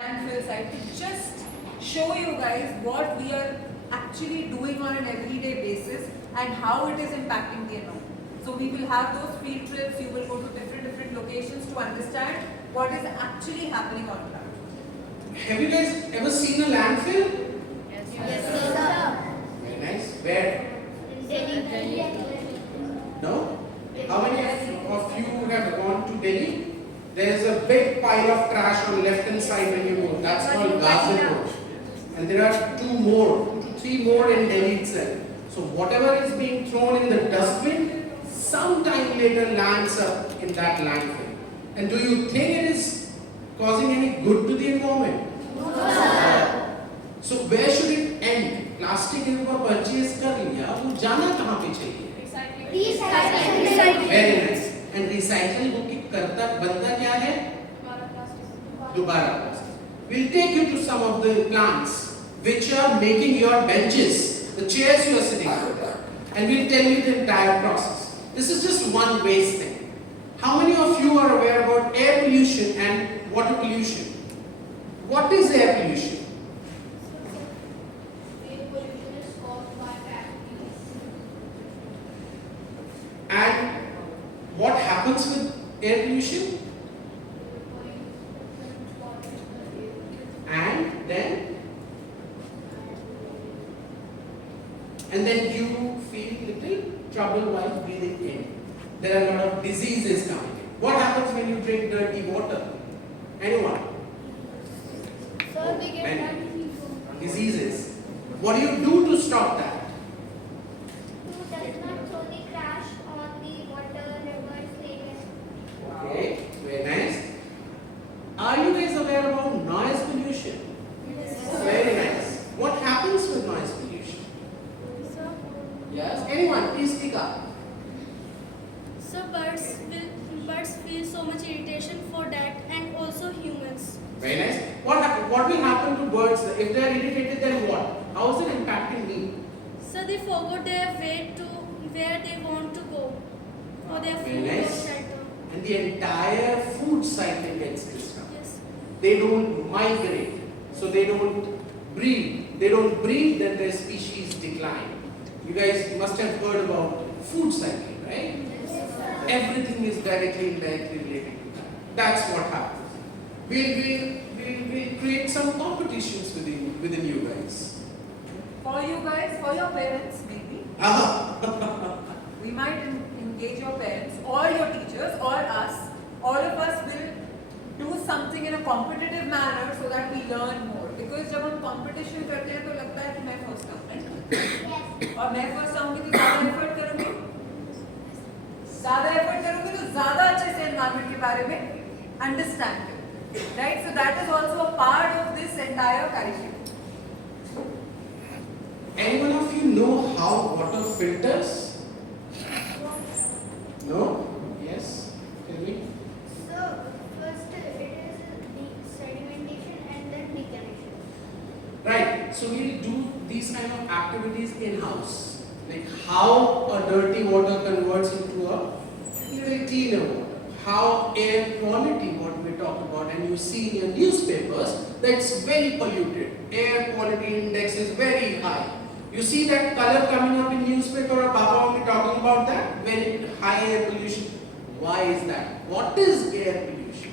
landfill site to just show you guys what we are actually doing on an everyday basis and how it is impacting the environment. So we will have those field trips, you will go to different locations to understand what is actually happening on ground. Have you guys ever seen a landfill? Yes, sir. Very nice. Where? No? How many of you have gone to Delhi? There is a big pile of trash on the left hand side when you go. That's called Ghazipur. And there are two to three more in Delhi itself. So whatever is being thrown in the dustbin, sometime later lands up in that landfill. And do you think it is causing any good to the environment? No. So where should it end? Plastic को purchase कर लिया, वो जाना कहाँ पे चाहिए? Recycling. Very nice. And recycle को करता बनता क्या है? दोबारा plastic. We'll take you to some of the plants which are making your benches, the chairs you are sitting on, and we'll tell you the entire process. This is just one waste thing. How many of you are aware about air pollution and water pollution? What is air pollution? And what happens with air pollution? And then you feel little trouble while breathing in. There are a lot of diseases coming in. What happens when you drink dirty water? Anyone? Sir, we get diseases. What do you do to stop that? does not throw the trash on the water, rivers, lakes. Okay, very nice. Are you guys aware about noise pollution? Very nice. What happens with noise pollution? Sir, Yes, anyone, please speak up. So birds feel so much irritation for that, and also humans. Very nice. What will happen to birds if they are irritated? Then what? How is it impacting me? So they forgot their way to where they want to go for their Very food or nice. shelter. And the entire food cycle gets disrupted. Yes. They don't migrate, so they don't breed. They don't breed, then their species decline. You guys must have heard about food cycle, right? Everything is directly, indirectly related to that. That's what happens. We'll create some competitions within you guys. For you guys, for your parents maybe, we might engage your parents or your teachers or us. All of us will do something in a competitive manner so that we learn more. Because जब हम competition करते हैं तो लगता है कि मैं first आऊँ, right? और मैं first आऊँगी तो ज़्यादा effort करूँगी, तो ज़्यादा अच्छे से environment के बारे में understand करूँगी, right? So that is also a part of this entire curriculum. Anyone of you know how water filters? No? Yes? Tell me. so first it is the sedimentation and then decommission. Right. So we'll do these kind of activities in-house. Like how a dirty water converts into a little cleaner water. How air quality, what we talked about, and you see in your newspapers, that's very polluted. Air quality index is very high. You see that color coming up in newspaper, or Papa will be talking about that, very high air pollution. Why is that? What is air pollution?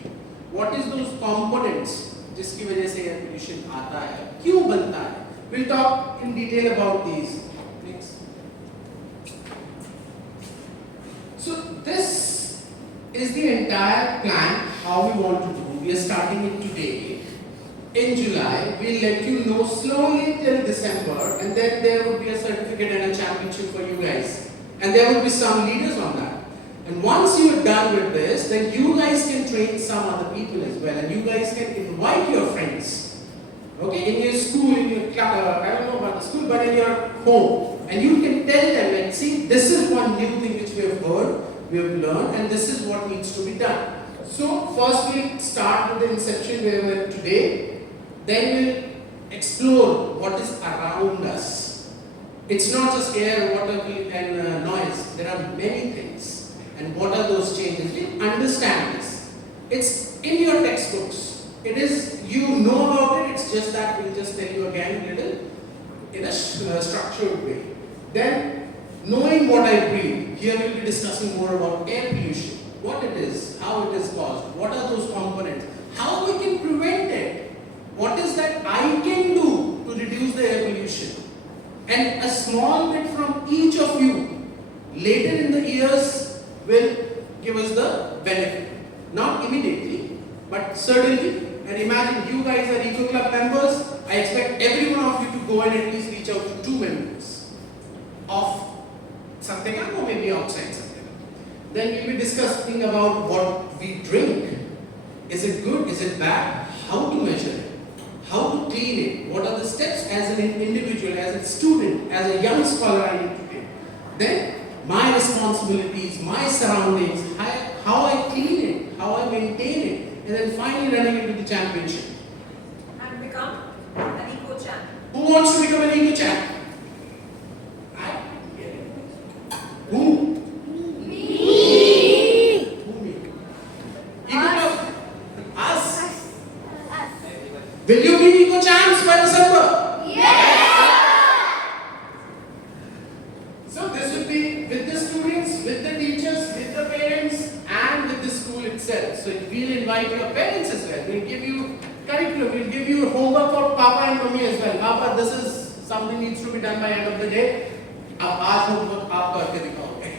What is those components जिसकी वजह से air pollution आता है? क्यों बनता है? We'll talk in detail about these. Next. So this is the entire plan how we want to do. We are starting it today. In July, we'll let you know slowly till December, and then there will be a certificate and a championship for you guys. And there will be some leaders on that. And once you are done with this, then you guys can train some other people as well, and you guys can invite your friends. Okay, in your school, in your class, I don't know about the school, but in your home. And you can tell them, like, see, this is one new thing which we have heard, we have learned, and this is what needs to be done. So first we'll start with the inception where we are today. Then we'll explore what is around us. It's not just air, water, and noise. There are many things. And what are those changes? We understand this. It's in your textbooks. It is, you know just that we'll just tell you again little in a structured way. Then, knowing what I breathe, here we'll be discussing more about air pollution, what it is, how it is caused, what are those components, how we can prevent it, what is that I can do to reduce the air pollution. And a small bit from each of you later in the years will give us the benefit. Not immediately, but certainly. And imagine you guys are Eco Club members. I expect every one of you to go and at least reach out to 2 members of something or maybe outside something. Then we'll be discussing about what we drink. Is it good? Is it bad? How to measure it? How to clean it? What are the steps as an individual, as a student, as a young scholar I need to take? Then my responsibilities, my surroundings, how I clean it, how I maintain it, and then finally running into the championship. And become an eco champ. Who wants to become an eco champ? Who? Me. Who me? Eco club? Us. Us. Will you be eco champs by December? Yes. So this would be with the students, with the teachers, with the parents, and with the school itself. So we'll invite your parents as well. We'll give you curriculum. We'll give you homework for Papa and Mummy as well. Papa, this is something needs to be done by end of the day. अब आज homework आप करके दिखाओगे.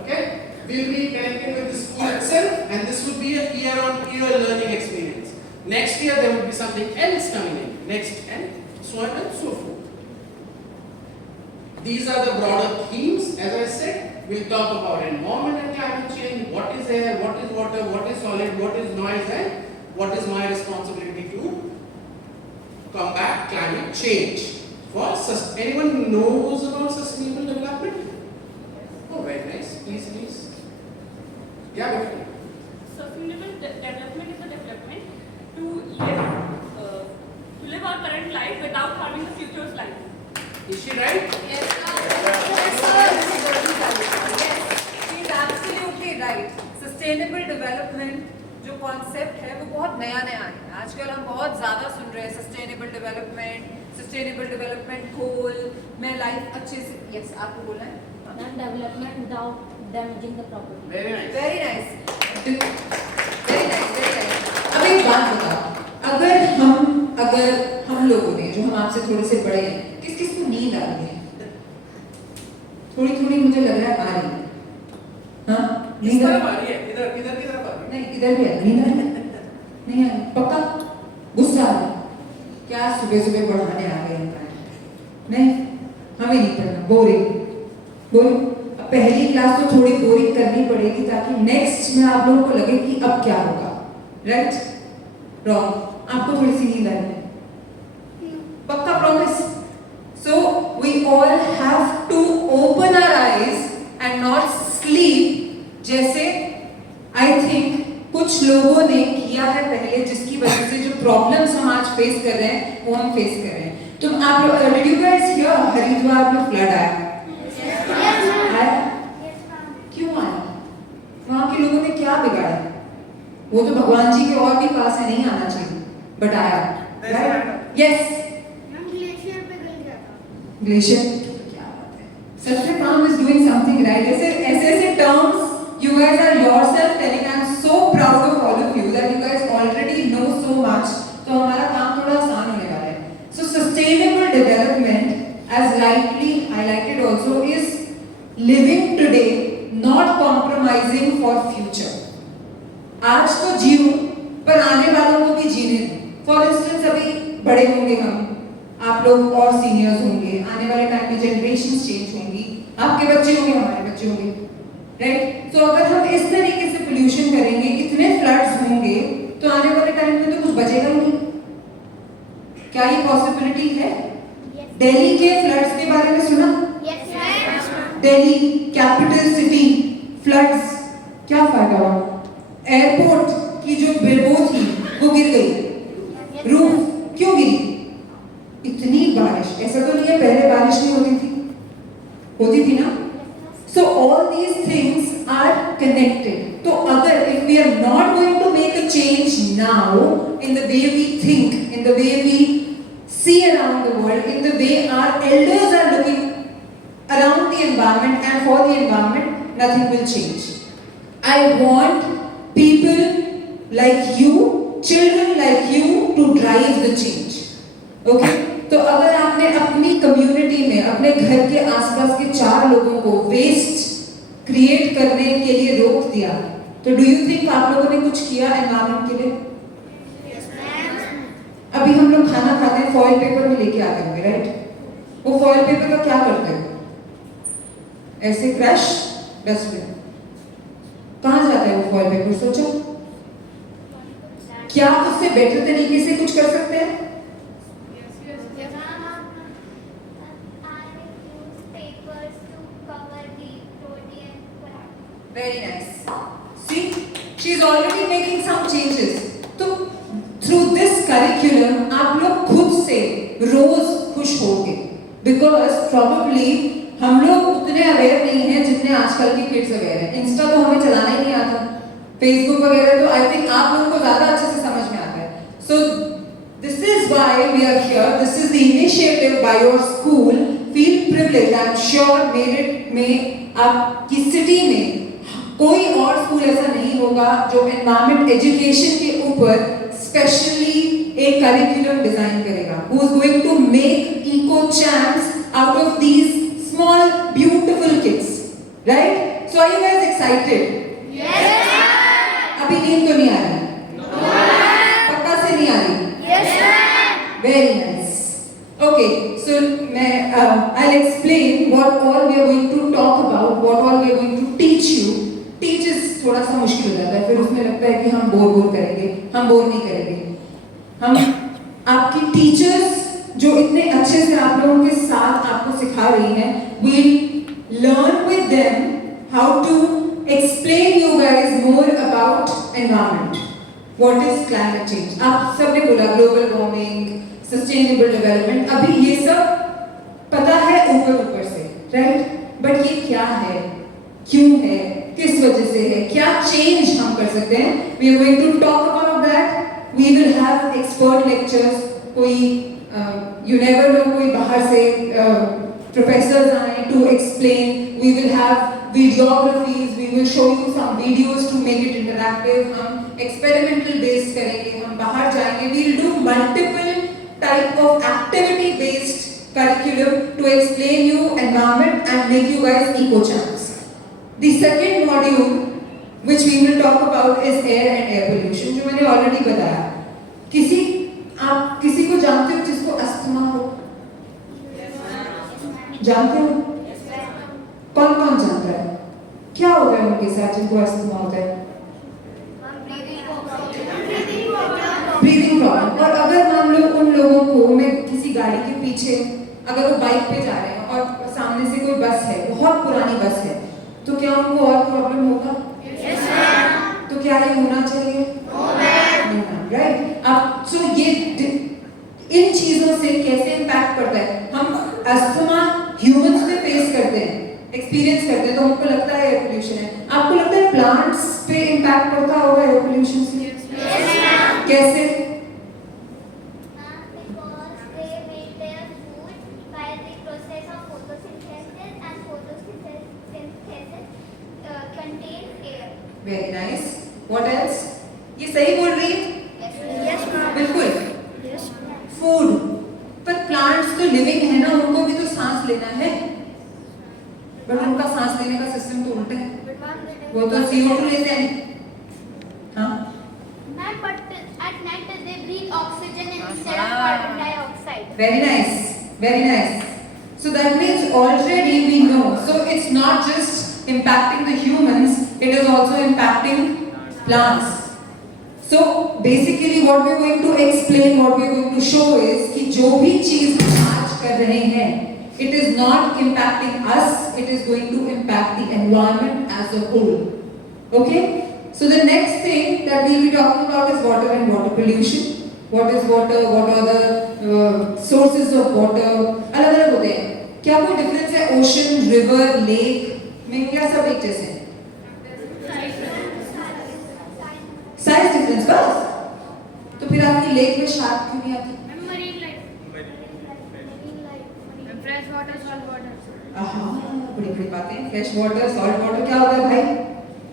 Okay? We'll be connecting with the school itself, and this would be a year-on-year learning experience. Next year there would be something else coming in. Next, and so on and so forth. These are the broader themes. As I said, we'll talk about environment and climate change. What is air? What is water? What is solid? What is noise? And what is my responsibility to combat climate change? Anyone knows about sustainable development? Oh, very nice. Please. Yeah, definitely. Sustainable development is a development to live our current life without harming the future's life. Is she right? Yes, sir. Yes, she's absolutely right. Sustainable development जो concept है वो बहुत नया है. आजकल हम बहुत ज़्यादा सुन रहे हैं सस्टेनेबल डेवलपमेंट गोल में लाइफ अच्छे से. यस, आपको बोलना है. And development without damaging the property. Very nice. Very nice. अब एक बात बताओ, अगर हम लोगों ने जो हम आपसे थोड़े से बड़े हैं, किस को नींद आ रही है? थोड़ी मुझे लग रहा है आ रही है. हाँ, नींद आ रही है. इधर की तरफ आ रही है. नहीं, इधर भी है. नींद आ रही है. नहीं आ रही. पक्का गुस्सा आ रहा है. क्या सुबह बढ़ाने आ गए हैं? नहीं, हमें नहीं पढ़ना. बोरिंग. अब पहली क्लास तो थोड़ी बोरिंग करनी पड़ेगी ताकि नेक्स्ट में आप लोगों को लगे कि अब क्या होगा. राइट? रॉन्ग. आपको थोड़ी सी नींद आ रही है. पक्का promise. So we all have to open our eyes and not sleep. जैसे I think कुछ लोगों ने किया है पहले, जिसकी वजह से जो प्रॉब्लम्स हम आज फेस कर रहे हैं वो हम फेस कर रहे हैं. तो आप लोग did you guys hear Haridwar में फ्लड आया? क्यों आया? वहाँ के लोगों ने क्या बिगाड़ा? वो तो भगवान जी के और भी पास है, नहीं आना चाहिए, बट आया. यस, ग्लेशियर पे गल गया था. ग्लेशियर. क्या बात है. Satyapam is doing something right. ऐसे terms you guys are yourself telling. I'm so proud of all of you that you guys already know so much. तो हमारा काम थोड़ा आसान होने वाला है. So sustainable development, as rightly highlighted also, is living today, not compromising for future. आज तो जियो, पर आने वालों को भी जीने दो. फॉर इंस्टेंस अभी बड़े होंगे हम, आप लोग और सीनियर्स होंगे, आने वाले टाइम में जनरेशंस चेंज होंगी, आपके बच्चे होंगे, हमारे बच्चे होंगे. राइट? तो अगर हम इस तरीके से पोल्यूशन करेंगे, इतने फ्लड्स होंगे, तो आने वाले टाइम में तो कुछ बचेगा ही नहीं. क्या ये पॉसिबिलिटी है? दिल्ली के फ्लड्स के बारे में सुना? दिल्ली कैपिटल सिटी फ्लड्स, क्या फायदा हुआ? एयरपोर्ट की जो वो थी वो गिर गई. रूफ क्यों गिरी? इतनी बारिश. ऐसा तो नहीं है पहले बारिश नहीं होती थी ना. So all these things are connected. तो अगर if we are not going to make a change now in the way we think, in in the way we see around the world, in the way our elders are looking around the environment and for the environment, nothing will change. I want people like you, children like you to drive the change. Okay? तो अगर आपने अपनी community में, अपने घर के आसपास के 4 लोगों को वेस्ट क्रिएट करने के लिए रोक दिया, तो डू यू थिंक आप लोगों ने कुछ किया एनवायरनमेंट के लिए? अभी हम लोग खाना खाते हैं, फॉइल पेपर में लेके आते होंगे, राइट? वो फॉइल पेपर का क्या करते हो? ऐसे क्रैश डस्टबिन। कहाँ जाता है वो फॉइल पेपर? सोचो, क्या उससे बेटर तरीके से कुछ कर सकते हैं? Very nice. See, she is already making some changes. तो through this curriculum आप लोग खुद से रोज खुश होगे, because probably हम लोग उतने अवेयर नहीं हैं जितने आजकल के किड्स अवेयर हैं। इंस्टा तो हमें चलाना ही नहीं आता, फेसबुक वगैरह तो आई थिंक आप लोगों को ज्यादा अच्छे से समझ में आता है। So this is why we are here. This is the initiative by your school. Feel privileged. I'm sure merit में आपकी सिटी में कोई और स्कूल ऐसा नहीं होगा जो एनवायरमेंट एजुकेशन के ऊपर स्पेशली एक करिकुलम डिजाइन करेगा, who is going to make eco champs out of these small beautiful kids, right? So are you guys excited? Yes. अभी नींद तो नहीं आ रही? No. पक्का से नहीं आ रही? Yes. Very nice. Okay, so I'll explain what all we are going to talk about, what all we are going to teach you. Teachers थोड़ा सा मुश्किल हो जाता है, फिर उसमें लगता है कि हम बोर करेंगे। हम बोर नहीं करेंगे। हम आपकी टीचर्स जो इतने अच्छे से आप लोगों के साथ आपको सिखा रही हैं, we'll learn with them how to explain you guys more about environment. What is climate change? आप सबने बोला global warming, sustainable development, अभी ये सब पता है ऊपर से, right? But ये क्या है? क्यों है? किस वजह से है? क्या चेंज हम कर सकते हैं? We are going to talk about that. We will have expert lectures. कोई you never know, कोई बाहर से professors आए to explain. We will have videographies. We will show you some videos to make it interactive. हम experimental based करेंगे. हम बाहर जाएंगे. We will do multiple type of activity based curriculum to explain you environment and make you guys eco champs. The second module which we will talk about is air and air pollution, जो मैंने already बताया। आप किसी को जानते हो जिसको asthma हो? जानते हो? कौन कौन जानता है? क्या होता है उनके साथ जिनको अस्थमा होता है? Breathing problem. और अगर मान लो उन लोगों को, मैं किसी गाड़ी के पीछे, अगर वो बाइक पे जा रहे हैं और सामने से कोई बस है, बहुत पुरानी बस है, तो क्या उनको और प्रॉब्लम होगा? Yes, तो क्या ये होना चाहिए? No, right? अब सो ये इन चीजों से कैसे इम्पैक्ट पड़ता है? हम अस्थमा ह्यूमंस में फेस करते हैं, एक्सपीरियंस करते हैं, तो हमको लगता है एयर पोल्यूशन है। आपको लगता है प्लांट्स पे इम्पैक्ट पड़ता होगा एयर पोल्यूशन से? Yes, कैसे? Very nice. What else? ये सही बोल रही है? Yes, ma'am. बिल्कुल. Yes, ma'am. Food. पर plants तो living है ना, उनको भी तो सांस लेना है। बट उनका सांस लेने का सिस्टम तो उल्टा है। वो तो CO2 लेते हैं। हाँ? Ma'am, but at night they breathe oxygen instead of carbon dioxide. Very nice. Very nice. So that means already we know. So it's not just impacting the humans, it is also impacting plants. So basically what we are going to explain, what we are going to show is कि जो भी चीज हम आज कर रहे हैं, it is not impacting us, it is going to impact the environment as a whole. Okay? So the next thing that we will be talking about is water and water pollution. What is water? What are the sources of water? अलग-अलग होते हैं। क्या कोई difference है ocean, river, lake में? क्या सब एक जैसे हैं? साइज डिफरेंस बस। तो फिर फिर आपकी लेक में शार्क क्यों नहीं आती? Marine life. Fresh water, salt water. बड़ी बड़ी बातें. फ्रेश वाटर, सॉल्ट वाटर क्या होता है भाई?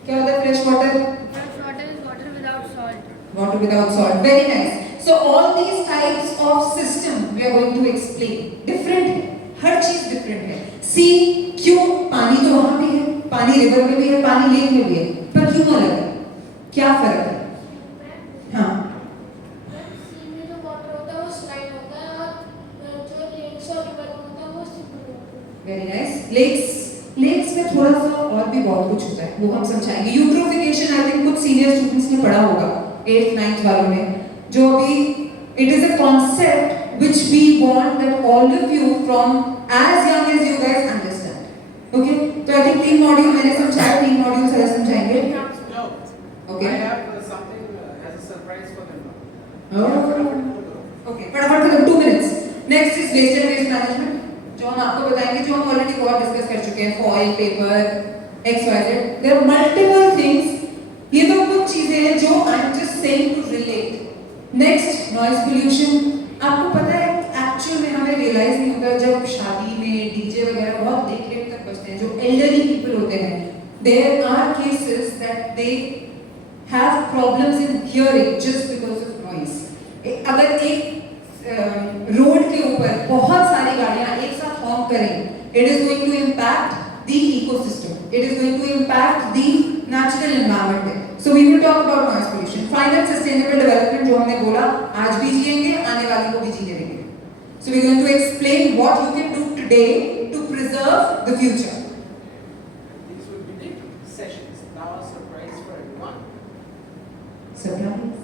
क्या होता है fresh water? Fresh water is water without salt. Water without salt. Very nice. So all these types of system we are going to explain. Different है. हर चीज different है. See क्यों पानी तो वहाँ भी है, पानी रिवर में भी है, पानी लेक में भी है, पर क्यों अलग है? क्या फर्क है? हाँ. सी में जो वाटर होता है वो स्लाइड होता है और जो लेक्स और रिवर होता है वो सिंपल होता है. Very nice. Lakes में थोड़ा सा और भी बहुत कुछ होता है, वो हम समझाएंगे. यूट्रोफिकेशन आई थिंक कुछ सीनियर स्टूडेंट्स ने पढ़ा होगा 8th 9th वालों ने, जो अभी it is a concept which we want that all of you from as young as you guys understand. Okay? तो I think 3 मॉड्यूल मैंने समझाया, 3 मॉड्यूल सर समझाएंगे. No. Okay. I have something as a surprise for them. Okay, फटाफट खत्म 2 minutes. Next is waste and waste management. जो हम आपको बताएंगे, जो हम ऑलरेडी बहुत डिस्कस कर चुके हैं, foil, paper, XYZ. There are multiple things. ये तो कुछ चीजें हैं जो I am just saying to relate. Next, noise pollution. आपको पता है एक्चुअल में हमें रियलाइज नहीं होता जब शादी में डीजे वगैरह बहुत लेट तक बजते हैं, जो एल्डरली पीपल होते हैं, there are cases that they have problems in hearing just because of noise. अगर एक रोड के ऊपर बहुत सारी गाड़ियां एक साथ हॉर्न करें, it is going to impact the ecosystem. It is going to impact the natural environment. So we will talk about noise pollution. Final sustainable development जो हमने बोला, आज भी जिएंगे, आने वाले को भी जीने देंगे. So we are going to explain what you can do today to preserve the future. These will be the sessions. Now a surprise for everyone. Surprise.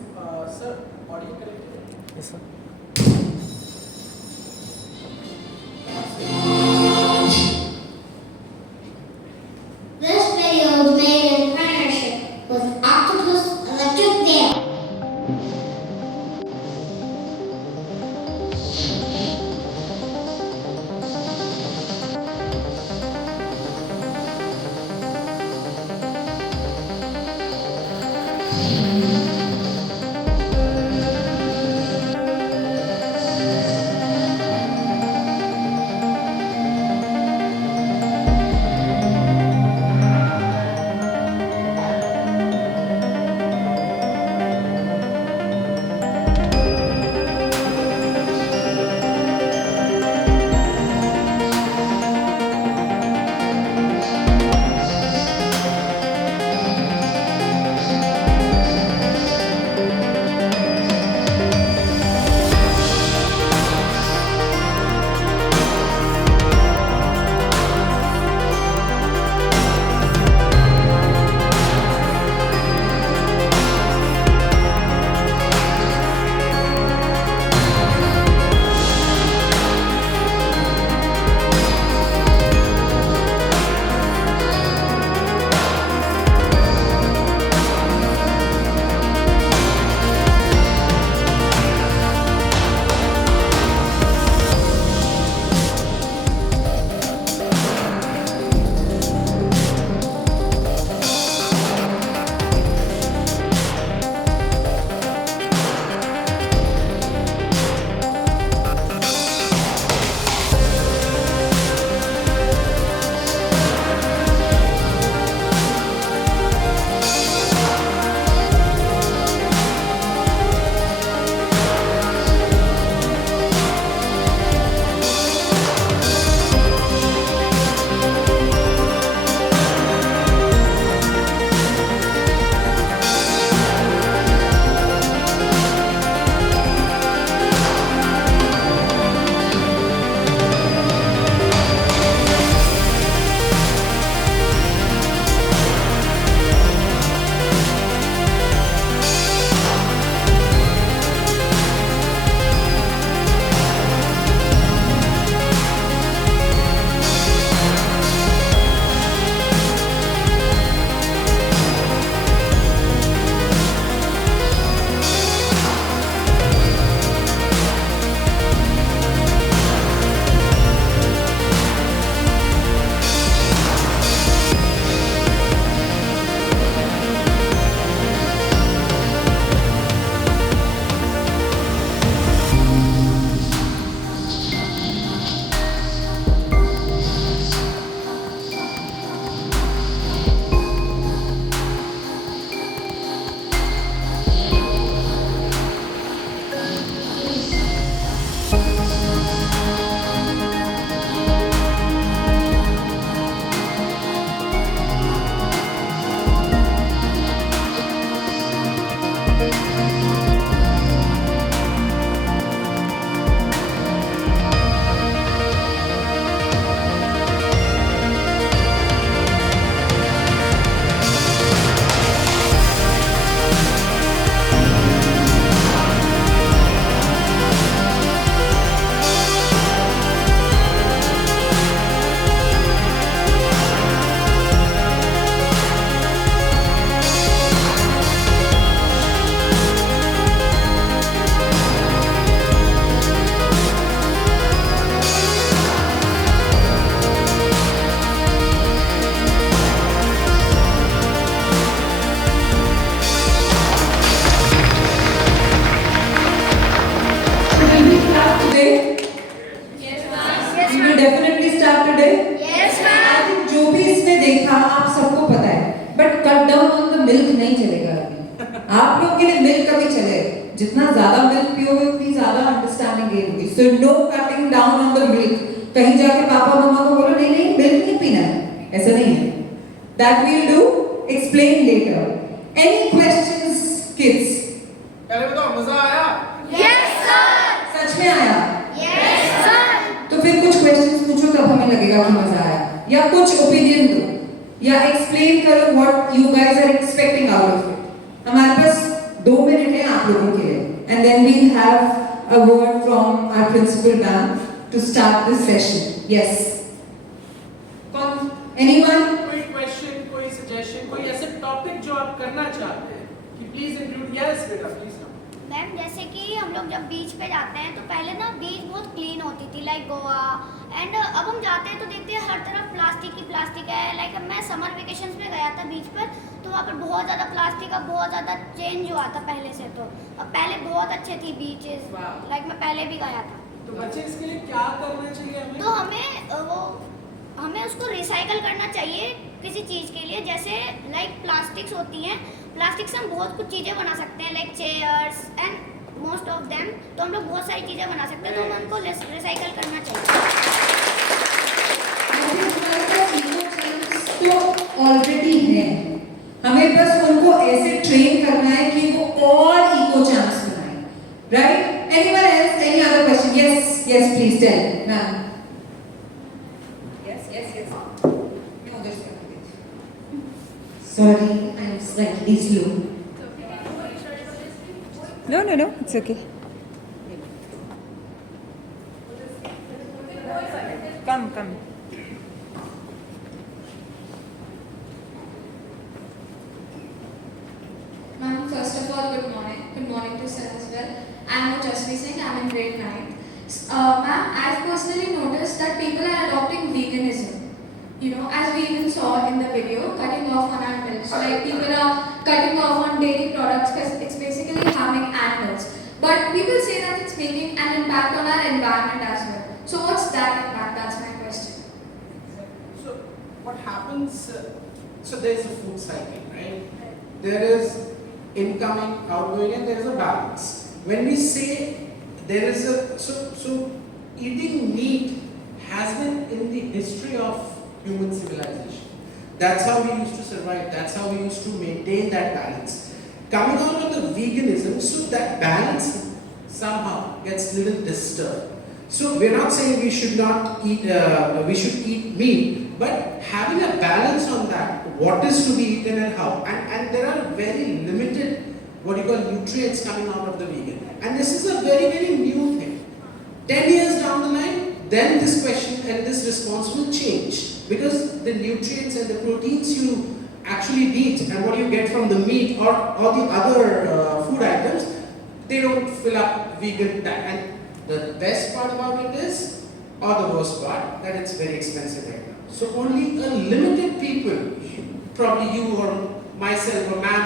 Sir, audio connected? Yes, sir. This video was made in partnership with Octopus Electric Dam. today? We will definitely start today. Yes, I think जो भी इसमें देखा आप सबको पता है, but cut down on the milk नहीं चलेगा अभी। आप लोग के लिए milk कभी चले, जितना ज़्यादा milk पियोगे उतनी ज़्यादा understanding gain होगी। So no cutting down on the milk। कहीं जाके पापा मम्मा को बोलो नहीं नहीं milk नहीं पीना है, ऐसा नहीं है। That we'll do, explain later. Any questions, kids? पहले बताओ मजा आया? Yes, sir. सच में आया? Yes, sir. तो फिर कुछ क्वेश्चंस पूछो तब हमें लगेगा कि मजा आया, या कुछ ओपिनियन दो, या एक्सप्लेन करो what you guys are expecting out of it. हमारे पास 2 मिनट है आप लोगों के लिए, and then we have a word from our principal ma'am to start this session. Yes, कौन, एनीवन? कोई क्वेश्चन, कोई सजेशन, कोई ऐसे टॉपिक जो आप करना चाहते हैं कि प्लीज इंक्लूड। यस बेटा प्लीज। मैम जैसे कि हम लोग जब बीच पे जाते हैं तो पहले ना बीच बहुत क्लीन होती थी लाइक गोवा, एंड अब हम जाते हैं तो देखते हैं हर तरफ प्लास्टिक ही प्लास्टिक है। लाइक मैं समर वेकेशंस में गया था बीच पर, तो वहाँ पर बहुत ज़्यादा प्लास्टिक का बहुत ज़्यादा चेंज हुआ था पहले से। तो अब पहले बहुत अच्छे थी बीचेस, लाइक मैं पहले भी गया था। तो बच्चे इसके लिए क्या करना चाहिए हमें? तो हमें उसको रिसाइकल करना चाहिए किसी चीज़ के लिए, जैसे लाइक प्लास्टिक्स होती हैं, प्लास्टिक से हम बहुत कुछ चीज़ें बना सकते हैं like chairs and most of them. तो हम लोग बहुत सारी चीज़ें बना सकते हैं, तो हमें उनको रिसाइकल करना चाहिए। तो ऑलरेडी है, हमें बस उनको ऐसे ट्रेन करना है कि वो और इको चैम्प्स बनाएं, right? Anyone else, any other question? Yes yes please tell ma'am. Yes yes yes, मैं उधर से sorry I am slightly slow. No, it's okay. Come. Ma'am, first of all, good morning. Good morning to sir as well. I'm Jasvi Singh. I'm in grade 9. Ma'am, I've personally noticed that people are adopting veganism. You know, as we even saw in the video, cutting off on animals. So, like people are cutting off on dairy products because it's basically harming animals. But people say that it's making an impact on our environment as well. So, what's that impact? That's my question. So what happens? So there's a food cycle, right? There is incoming, outgoing, and there is a balance. When we say there is a so eating meat has been in the history of human civilization. That's how we used to survive. That's how we used to maintain that balance. Coming out of the veganism, so that balance somehow gets little disturbed. So we're not saying we should not eat. We should eat meat, but having a balance on that, what is to be eaten and how, and there are very limited what you call nutrients coming out of the vegan, and this is a very new thing. 10 years down the line, then this question and this response will change, because the nutrients and the proteins you actually eat and what you get from the meat or the other food items, they don't fill up vegan diet. And the best part about it is, or the worst part, that it's very expensive right now. So only a limited people, probably you or myself or ma'am,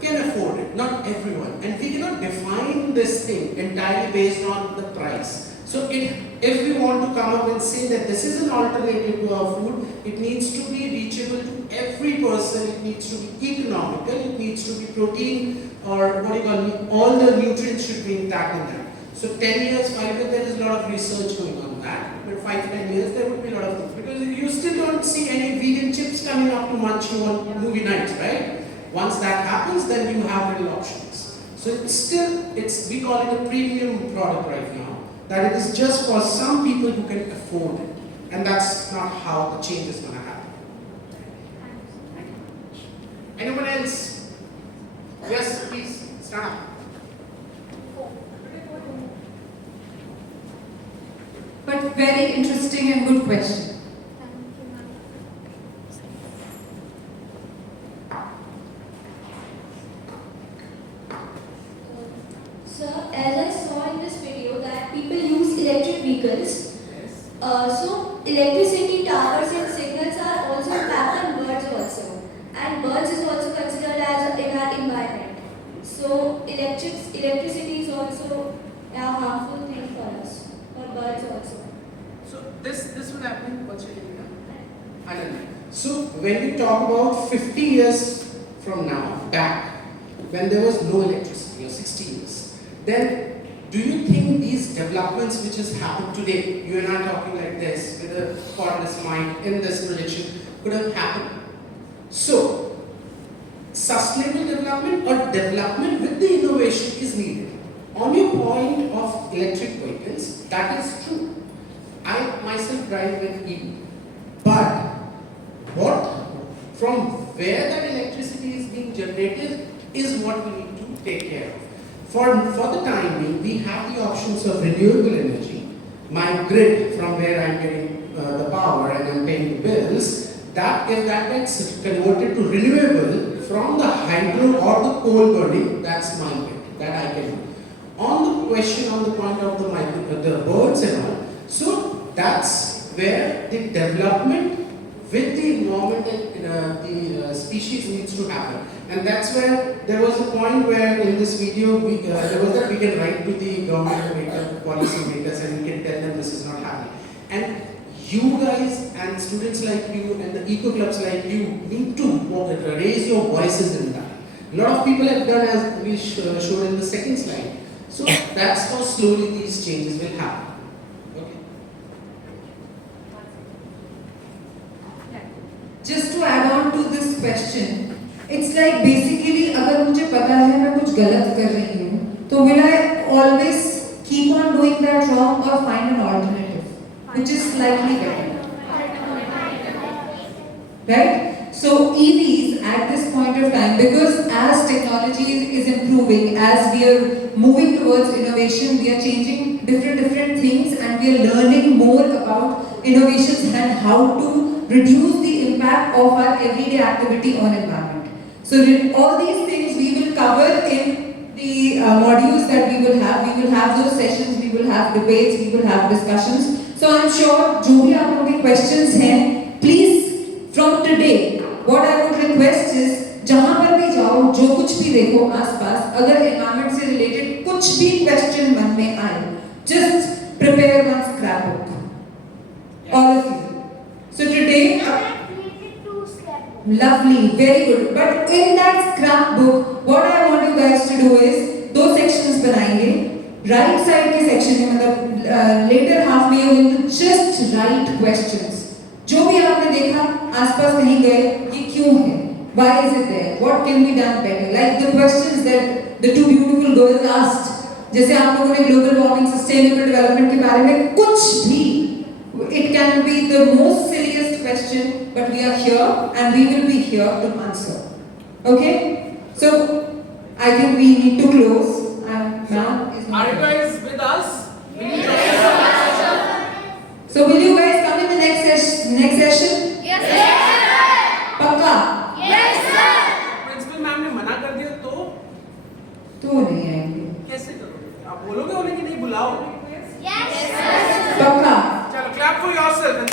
can afford it, not everyone. And we cannot define this thing entirely based on the price. So if we want to come up and say that this is an alternative to our food, it needs to be reachable to every person, it needs to be economical, it needs to be protein, or what do you call it, all the nutrients should be intact in that. So 10 years, 5 years, there is a lot of research going on that. But 5-10 years, there would be a lot of things. Because you still don't see any vegan chips coming up to munch you on movie nights, right? Once that happens, then you have little options. So it's still, we call it a premium product right now. That it is just for some people who can afford it. And that's not how the change is going to happen. Anyone else? Yes, please, stand up. But very interesting and good question. Sir, as I saw in this video that people use electric vehicles. Yes. So electricity towers and signals are also impact on birds also. And birds is also considered as in our environment. So electricity is also a harmful thing for us, for Anand, what's your name now? Anand. So when we talk about 50 years from now, back, when there was no electricity, or 60 years, then do you think these developments which has happened today, you and I talking like this, with a cordless mind in this projection, could have happened? So, sustainable development or development with the innovation is needed. On your point of electric vehicles, that is true. I myself drive with EV. But from where that electricity is being generated is what we need to take care of. For the time being, we have the options of renewable energy. My grid, from where I'm getting the power and I'm paying the bills, that if that gets converted to renewable from the hydro or the coal burning, that's my grid, that I can do. On the question, on the point of the birds and all, so that's where the development with the environment and the species needs to happen. And that's where there was a point where in this video, there was that we can write to the government policy makers and we can tell them this is not happening. And you guys and students like you and the eco clubs like you need to raise your voices in that. A lot of people have done as we showed in the second slide. So that's how slowly these changes will happen. Okay. Just to add on to this question, it's like basically अगर मुझे पता है मैं कुछ गलत कर रही हूँ, तो will I always keep on doing that wrong or find an alternative, which is slightly better, right? So EVs at this point of time, because as technology is improving, as we are moving towards innovation, we are changing different things and we are learning more about innovations and how to reduce the impact of our everyday activity on environment. So all these things we will cover in the modules that we will have. We will have those sessions, we will have debates, we will have discussions. So I'm sure जो भी आप लोगों के questions हैं, please from today, what I would request is जहाँ पर भी जाओ, जो कुछ भी देखो आसपास, अगर environment से related कुछ भी question मन में आए, just prepare one scrapbook. All of you. So today, lovely, very good. But in that scrapbook, what I want you guys to do is दो sections बनाएंगे. Right side के section में मतलब later half में you will just write questions. जो भी आपने देखा आसपास कहीं गए, ये क्यों है? Why is it there? What can be done better? Like the questions that the two beautiful girls asked. जैसे आप लोगों ने global warming, sustainable development के बारे में कुछ भी, it can be the most silliest question, but we are here and we will be here to answer. Okay? So I think we need to close. Are you guys with us? So will you guys come in the next session? Yes, sir. पक्का? Yes, sir. Principal ma'am ने मना कर दिया तो नहीं आएंगे. कैसे करोगे? आप बोलोगे उन्हें कि नहीं बुलाओ? Yes, sir. पक्का? चलो clap for yourself.